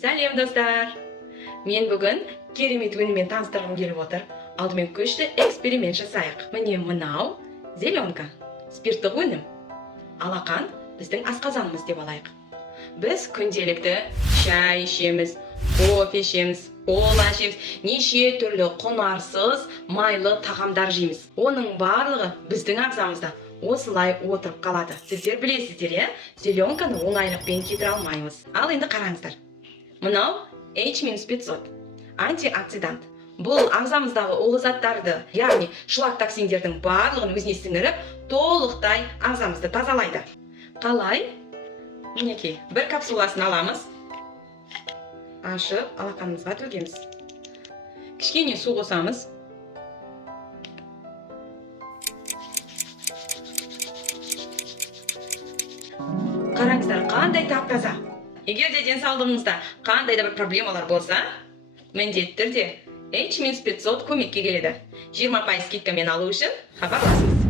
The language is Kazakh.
Сәлем достар! Мен бүгін керемет өніммен таныстырғым келіп отыр. Алдымен күшті эксперимент жасайық. Міне мынау зеленка, спирттік өнім. Алақан біздің асқазанымыз деп алайық. Біз күнделікті шай ішеміз, кофе ішеміз, кола ішеміз, неше түрлі құнарсыз майлы тағамдар жейміз. Оның барлығы біздің ағзамызда осылай отырып қалады. Сіздер білесіздер, зеленканы оңайлықпен кетіре алмаймыз. Ал енді қараңыздар. Мынау H-500 антиоксидант. Бұл ағзамыздағы улы заттарды, яғни шлак токсиндердің барлығын өзіне сіңіріп, толықтай ағзамызды тазалайды. Қалай? Мінекей, бір капсуласын аламыз. Ашып, алақанымызға төгеміз. Кішкене су қосамыз. Қараңыздар, қандай тап-таза. Егер де денсаулығыңызда қандай да бір проблемалар болса, міндетті түрде H-500 көмекке келеді. 20% скидкамен алу үшін хабарласыңыз.